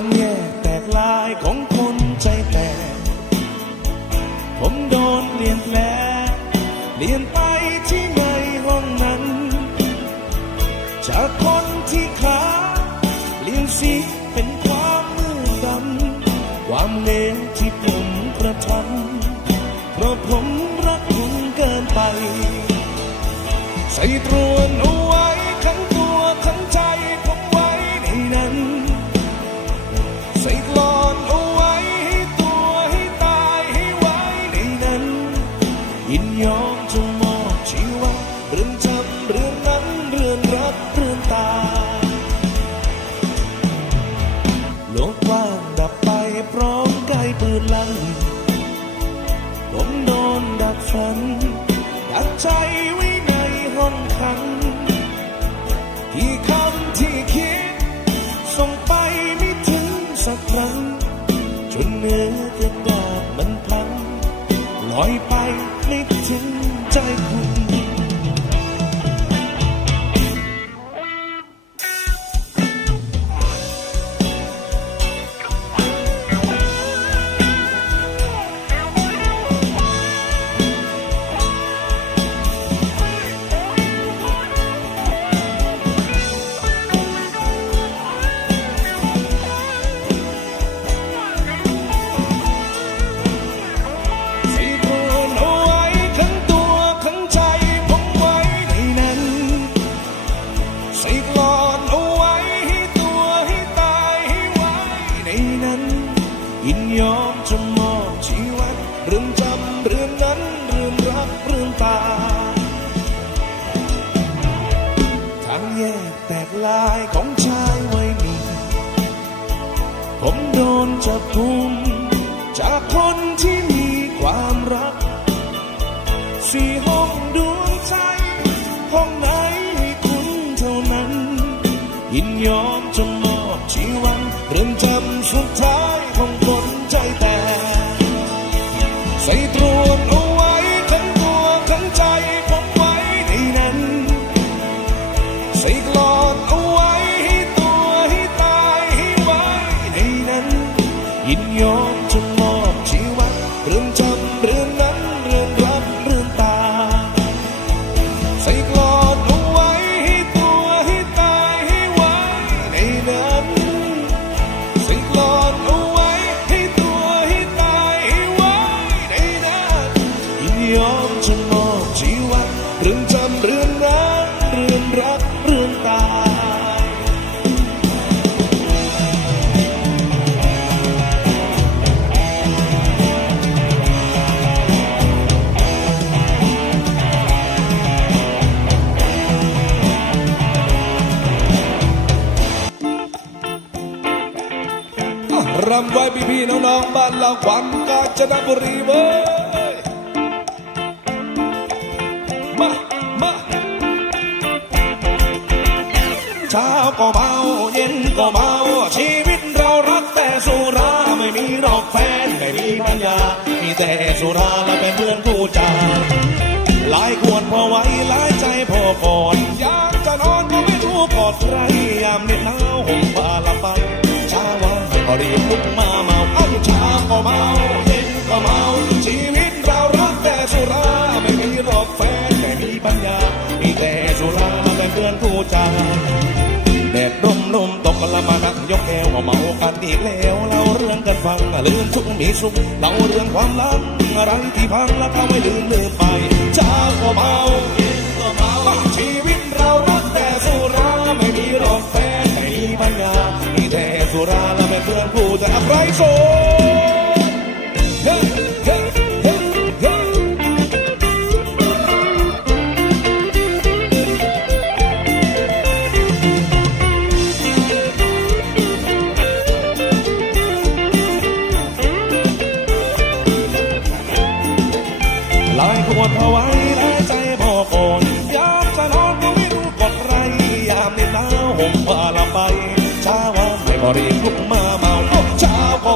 างแยกแตกลายของคนใจแตก ผมโดนเปลี่ยนแปลงเปลี่ยนไปที่ในห้องนั้น จากคนที่ขาเปลี่ยนสีเป็นความมืดดำความเลวที่ผมกระทำเพราะผมรักคุณเกินไป ใส่ตรวน ยินยอมจะมอบชีวันเรื่องจำสุดท้าย ไว้พี่ๆน้องๆบ้านเราขวัญกาญจนบุรีเว้ยมามาเช้าก็เมาเย็นก็เมาชีวิตเรารักแต่สุราไม่มีรอกแฟนไม่มีปัญญามีแต่สุราและเป็นเพื่อนคู่ใจหลายขวดพอไว้หลายใจพอก่อน รีบลุกมาเมาอ้าเช้าก็เมาเย็นก็เมา ชีวิตเรารักแต่สุรา ไม่มีรอกแฟนไม่มีปัญญา มีแต่สุราเป็นเพื่อนคู่ใจแดดร่มลมตกละมานั่งยกแก้วเมากันอีกแล้วเล่าเรื่องกันฟังลืมทุกมีสุขเล่าเรื่องความลับอะไรที่พังแล้วเขาไม่ลืมลืมไปช้าก็เมาเย็นก็เมาชีวิตเรา พื่อน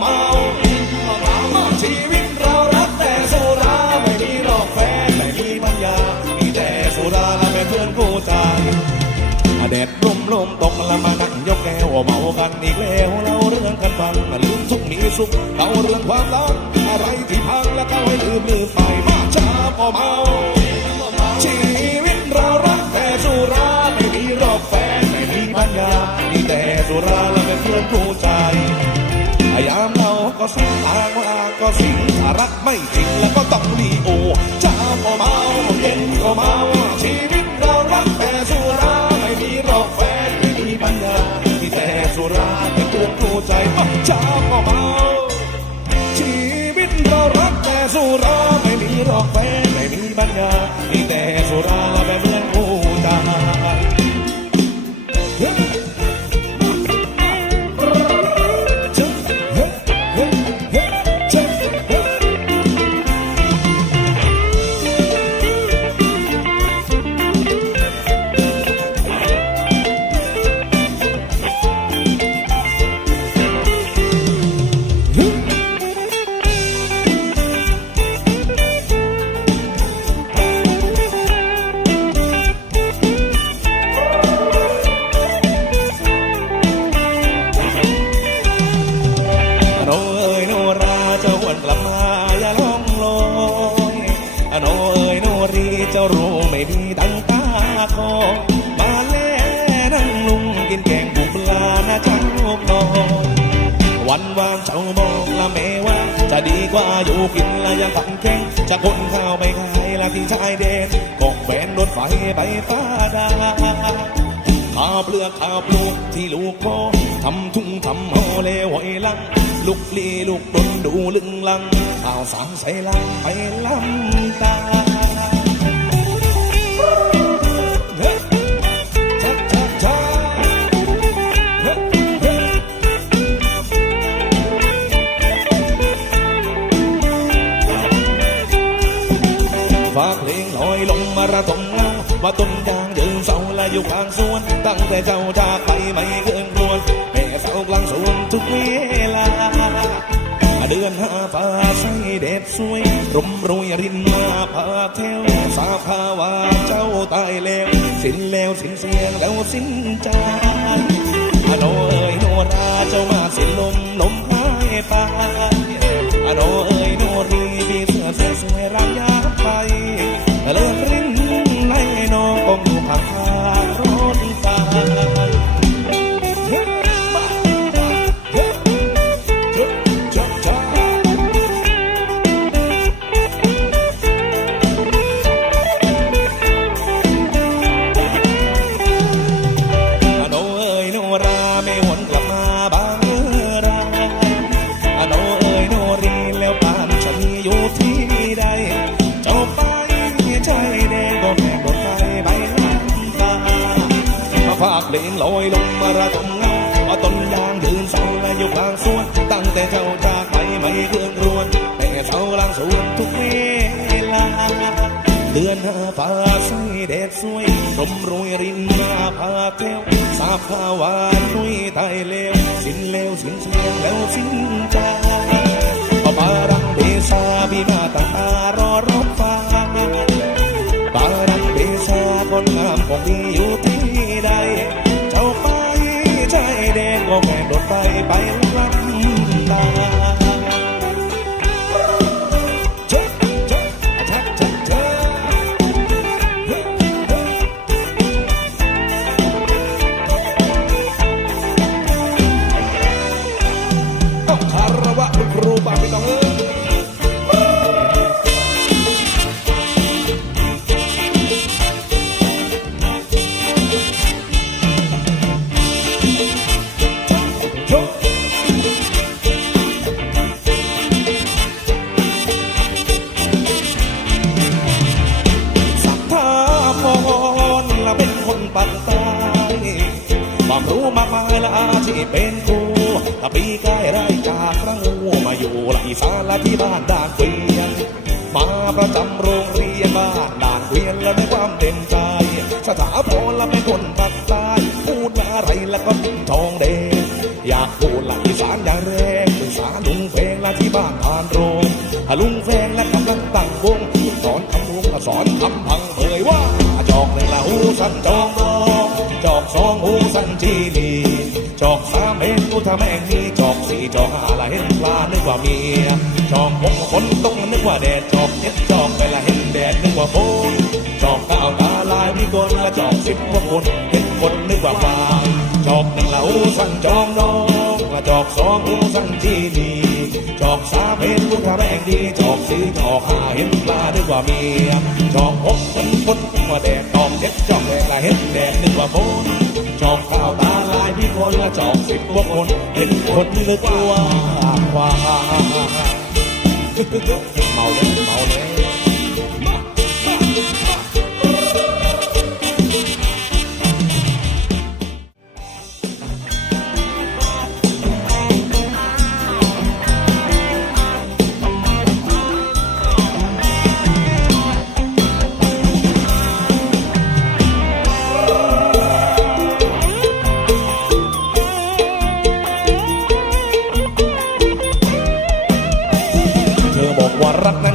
เช้าก็เมาชีวิตเรารักแต่สุราไม่มีหรอกแฟนไม่มีปัญญา มีแต่สุราและเป็นเพื่อนคู่ใจแดดร่มลมตกละมานั่งยกแก้วเมากันอีกแล้วเล่าเรื่องกันฟังลืมทุกมีสุขเล่าเรื่องความรักอะไรที่พังแล้วก็ให้ลืมลืมไปมาช้าก็เมา ช้าก็เมาชีวิตเรารักแต่สุราไม่มีหรอกแฟนไม่มีบัญญาอีแต่สุ เดนกองแฟนรถไฟไปฟ้าดาข้าวเปลือกข้าวปลูกที่ลูกพ่อทำทุ่งทำหอเลวหอยลัง ลูกลีลูกดนดูลึงลังข้าวสามใส่ลังไปลำตา ว่าต้นยางยืนเสาและอยู่ข้างสวน ตั้งแต่เจ้าจากไปไม่เกินควแม่เสากลางสวนทุกเวลา เดือนห้าฟ้าใสเด็ดสวยร่มรวยรินมาพาเที่ยวทราบข่าว่าเจ้าตายแล้ว สิ้นแล้วสิ้นเสียงแล้วสิ้นใจอโนเอ๋ยโนราเจ้ามาสิ้นลมลมหายไปอโนเอ๋ยโนรีมีเสื้อเสื้อสวยรำยาไป ลอยลงมาระทมเงาว่าต้นยางยืนเสาและอยู่กลางสวน ตั้งแต่เจ้าจากไปไม่เคลื่อนรวนแต่เสากลางสวนทุกเวลา เดือนหน้าฟ้าใสแดดสวยร่มโรยรินมาพาเที่ยวทราบขาวว่านุ้ยตายแล้วสิ้นแล้วสิ้นเสียงแล้วสิ้นใจพอปารังเบซาบีมาตา มาประจำโรงเรียนบ้านด่านเกวียนและในความเต็มใจ สถาพรและเป็นคนปักใต้พูดอะไรแล้วก็ยิ้มทองแดงอยากพูดหลักอีสานอย่างแรงปรึกษาลุงเพลงและที่บ้านผ่านโรงลุงแฟงและกำลังตั้งวงสอนคำวงสอนคำพังเผยว่าจอกหนึ่งละหูสั้นจอกนองจอกสองหูสั้นจีนี จอกสามเห็นกูทำแม่งมีจอกสี่จอกห้าละเห็นปลานึกว่าเมียจอกหกคนต้องนึกว่าแดดจอกเจ็ดจอกไปละเห็นแดดนึกว่าโบนจอกเก้าตาลายมีคนละจอกสิบกว่าคนเห็นคนนึกว่าฟางจอกหนึ่งละหูสั้นจอกน้องละจอกสองหูสั้นจีนีจอกสามเห็นกูทำแม่งดีจอกสี่จอกห้าเห็นปลานึกว่าเมียจอกหกคนคนนึกว่าแดดจอกเจ็ดจอกแดดละเห็นแดดนึกว่าโบนจอกเก้า เมื่อจองสิบกว่าคนเห็นคนนึกว่าควายเมาเลยเมาเลย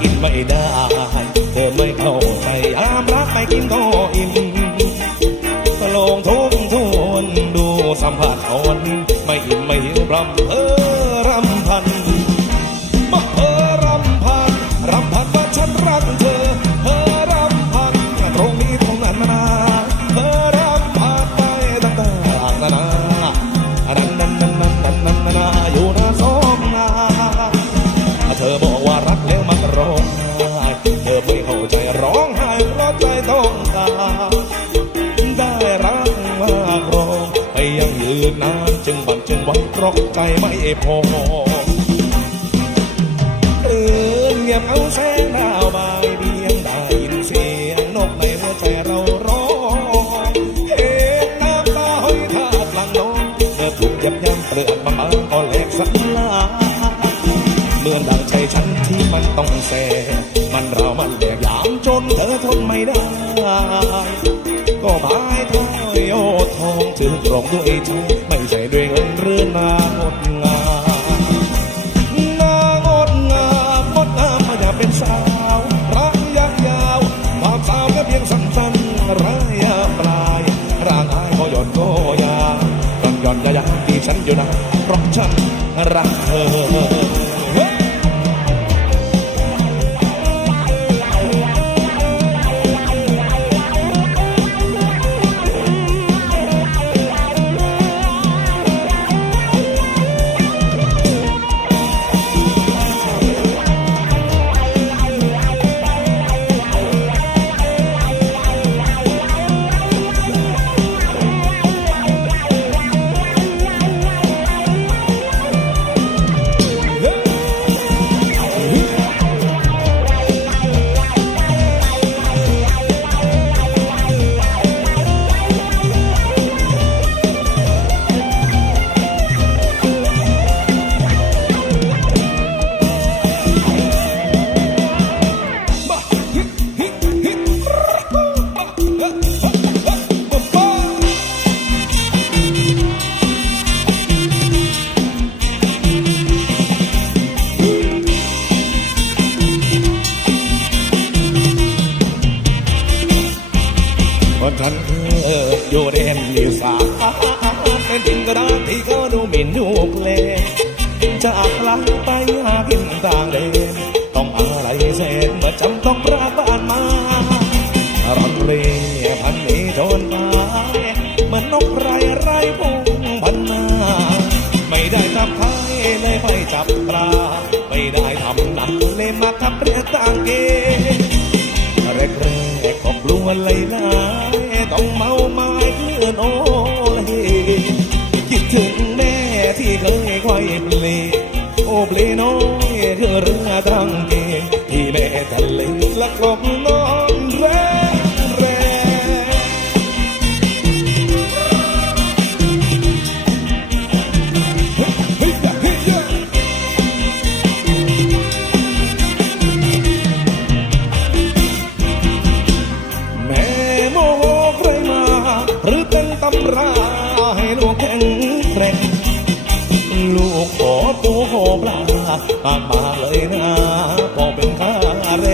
กินไม่ได้ เธอไม่เข้าใจอามรักไม่กินก็อิ่มลงทุกทุนดูสัมผัสอ่อน เพราะใจไม่พอเออเงียบเอาแสงดาวบายเบียงได้ยินเสียงนกในหัวใจเราร้องเห็นน้ำตาห้อยทาดหลังน้องเมื่อถูกยับยั้งเปลือกบางก็แหลกสลายเมื่อดังใจฉันที่มันต้องแสมันเรามันแหลกหยามจนเธอทนไม่ได้ก็บายท้อยโอทองถือกรองด้วยใจ ฉันอยู่นะเพราะฉันรักเธอ เลยไปจับปลา ไม่ได้ทำหนักเลยมาทับเรียกต่างเกแรกแรกๆก็กลัวเลยนะต้องเมาไม้เพื่อนโอ้ยคิดถึงแม่ที่เคยคอยเปลโอ้เปลน้อยคือเรือดังเกที่แม่ทะเลละกลบนอ อบดูขอปลาปากมาเลยนะพอเป็นค่าเร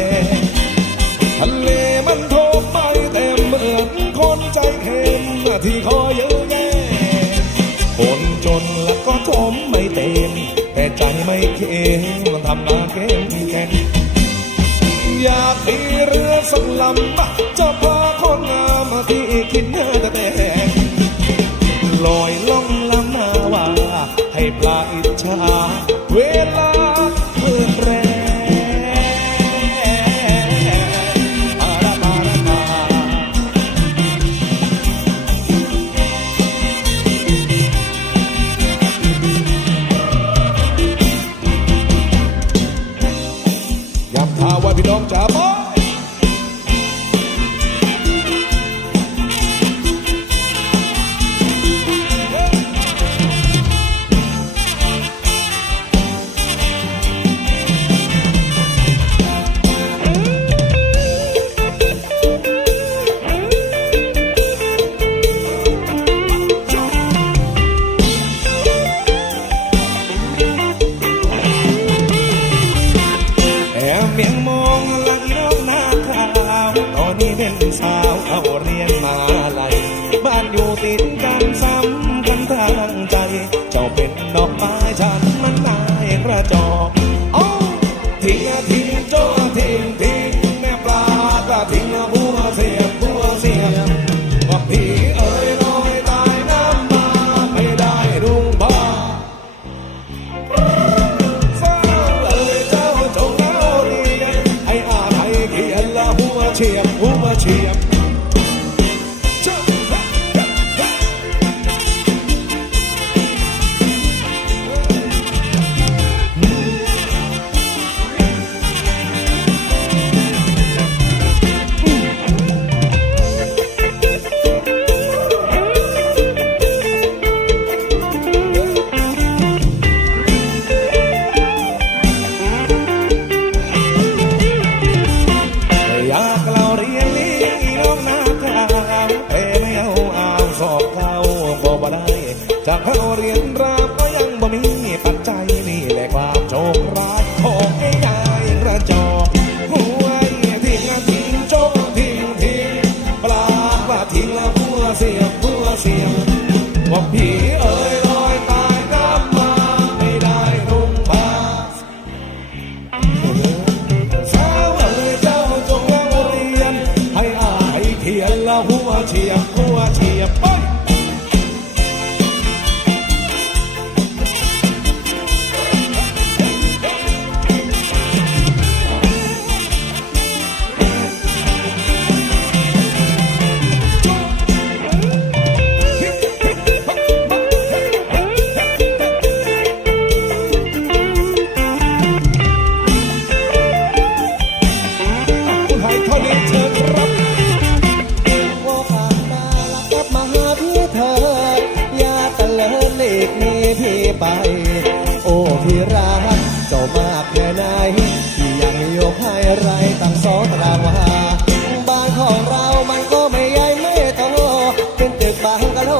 ทะเลมันโทมไปเต็มเหมือนคนใจเข็มที่คอยเยอะแยะคนจนแล้วก็จมไม่เต็มแต่ใจไม่เข็มมันทำมาเข็มแข็งอยากมีเรือสักลำ ใจ เจ้าเป็นดอกไม้จัน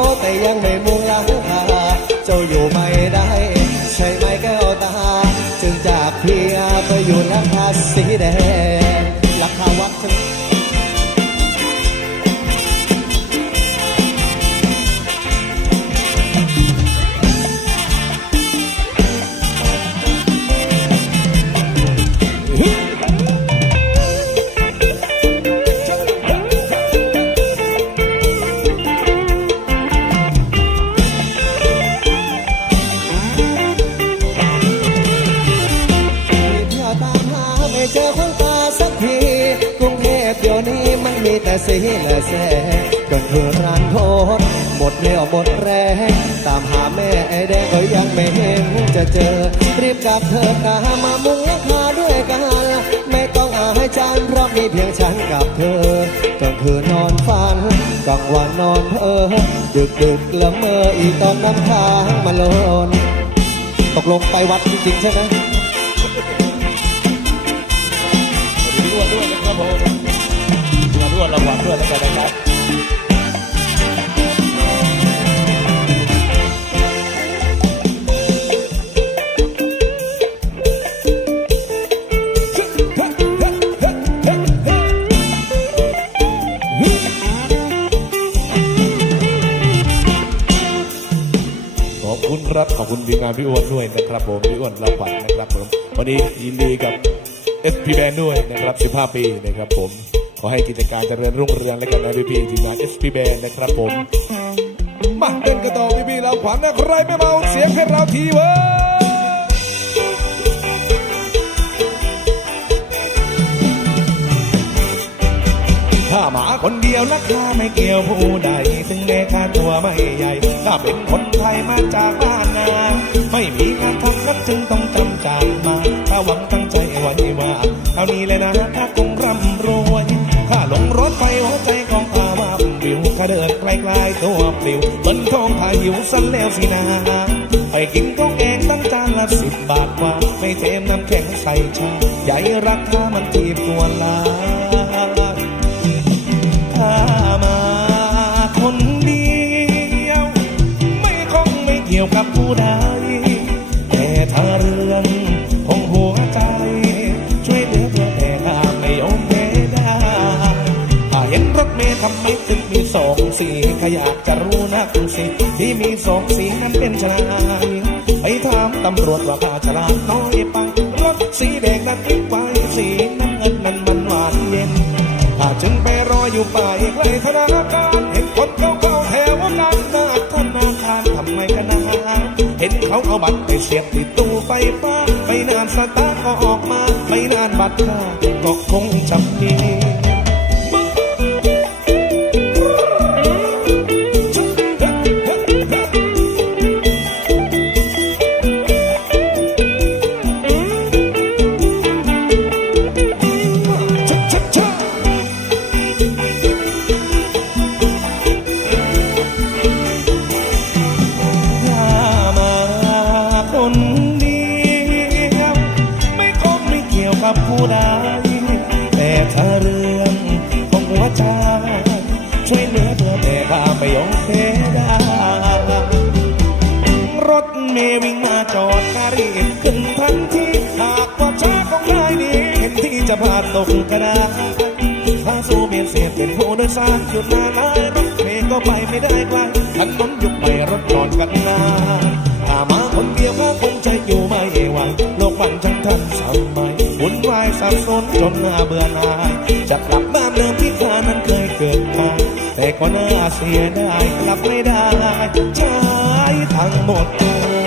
我培养你。 เสียแสจนเธอรานโทษหมดเรี่ยวหมดแรง ตามหาแม่ไอแดงก็ยังไม่เห็นจะเจอ รีบกลับเธอกามามุงลักหาด้วยกัน ไม่ต้องอาให้จันเพราะมีเพียงฉันกับเธอจนเธอนอนฝันกลางวันนอนเออดึกดึกละเมออีตอนน้ำค้างมาลนตกลงไปวัดจริงๆใช่ไหมด้วยด้วยนะครับผมมวด้วยระวั ด้วยแล้วกันนะครับุณครับขอบคุณพีมงานพี่อ้วนด้วยนะครับผมพี่อ้วนราบฝันนะครับผมวันนี้ยินดีกับเอสพีแบนด้วยนะครับ 15 ปีนะครับผม อให้กิจการเจริญรุ่งเรืองและกันนะพี่ๆทีมงาน SP Band นนะครับผม มาเต้นกันต่อพี่ๆเราขวัญนะใครไม่เมาเสียงให้เราทีเว้ยถ้าหมาคนเดียวราคาไม่เกี่ยวผู้ใดถึงแม้ค่าตัวไม่ใหญ่ ถ้าเป็นคนไทยมาจากบ้านนา ไม่มีงานทำนักจึงต้องจำจากมาถ้าหวังตั้งใจไว้ว่าเท่านี้เลยนะ ว่าวิวข้าเดินไกลๆตัวปลิวบนท้องพาหิวสันแล้วสินาไปกินข้าวแกงตั้งจานละสิบบาทกว่าไม่เทมน้ำแข็งใส่ชาใหญ่ราคามันทีบกวลาถ้ามาคนเดียว ไม่คงไม่เกี่ยวกับผู้ใด งสีขอยากจะรู้นักสิที่มีสองสีนั้นเป็นชายไปถามตำรวจว่าข้าฉลาดน้อยไปรถสีแดงนั้นอีกไปสีน้ำเงินนั้นมันหวานเย็นถ้าจึงไปรออยู่ป่าอีกไรธนาคารเห็นคนเขาเข้าแถวกันหน้าธนาคารทำไมกันนะเห็นเขาเอาบัตรไปเสียบติดตู้ไฟฟ้าไปนานสตาร์ก็ออกมาไม่นานบัตรก็คงจำดี ช่วยเหลือเธอแต่ข้าไม่ยอมแพ้ได้รถเมย์วิ่งมาจอดการีบขึ้นทันทีหากว่าช้าของนายนี้เห็นที่จะพลาดตกกระดาษถ้าสู้เบียดเสียเป็นผู้โดยสารหยุดนานหลายรถเมย์ก็ไปไม่ได้ไกลถนนยุบไปรถจอดกันนานถ้ามาคนเดียวก็คงจะอยู่ไม่ไหวโลกมันช่างทันสมัยวุ่นวายสับสนจนน่าเบื่อหน่ายจะกลับบ้านเดิมที่ข้านั้นเคยเกิด แต่ก็น่าเสียดายกลับไม่ได้ใช้ทั้งหมดตัว